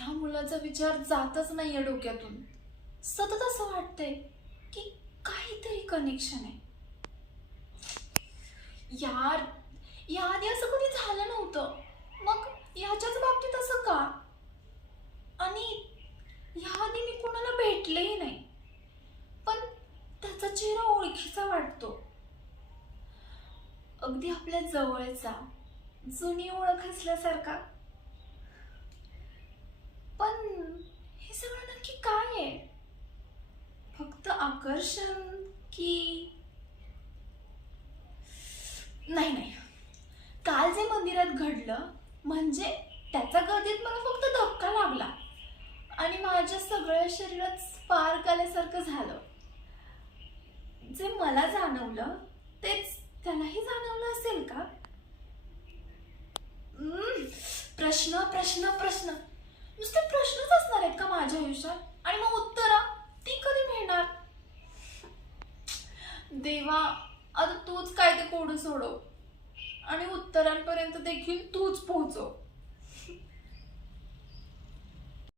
त्या मुलाचा विचार जातच नाहीये डोक्यातून. सतत असं वाटतंय की काहीतरी कनेक्शन आहे. यार, याआधी असं कधी झालं नव्हतं. मग ह्याच्याच बाबतीत असं का? आणि ह्याआधी मी कोणाला भेटलेही नाही, पण त्याचा चेहरा ओळखीचा वाटतो. अगदी आपल्या जवळचा, जुनी ओळख असल्यासारखा. पण हे सगळं नक्की काय आहे? फक्त आकर्षण की नाही नाही, काल जे मंदिरात घडलं म्हणजे त्याचा गर्दीत मला फक्त धक्का लागला आणि माझ्या सगळ्या शरीरात स्पार्क आल्यासारखं झालं. जे मला जाणवलं तेच त्यालाही जाणवलं असेल का? हम्म, प्रश्न प्रश्न प्रश्न, नुसते प्रश्नच असणार आहेत का माझ्या आयुष्यात? आणि मग उत्तरं ती कधी मिळणार? देवा, आता तूच काय ते कोड सोडव आणि उत्तरांपर्यंत देखील तूच पोहोचव.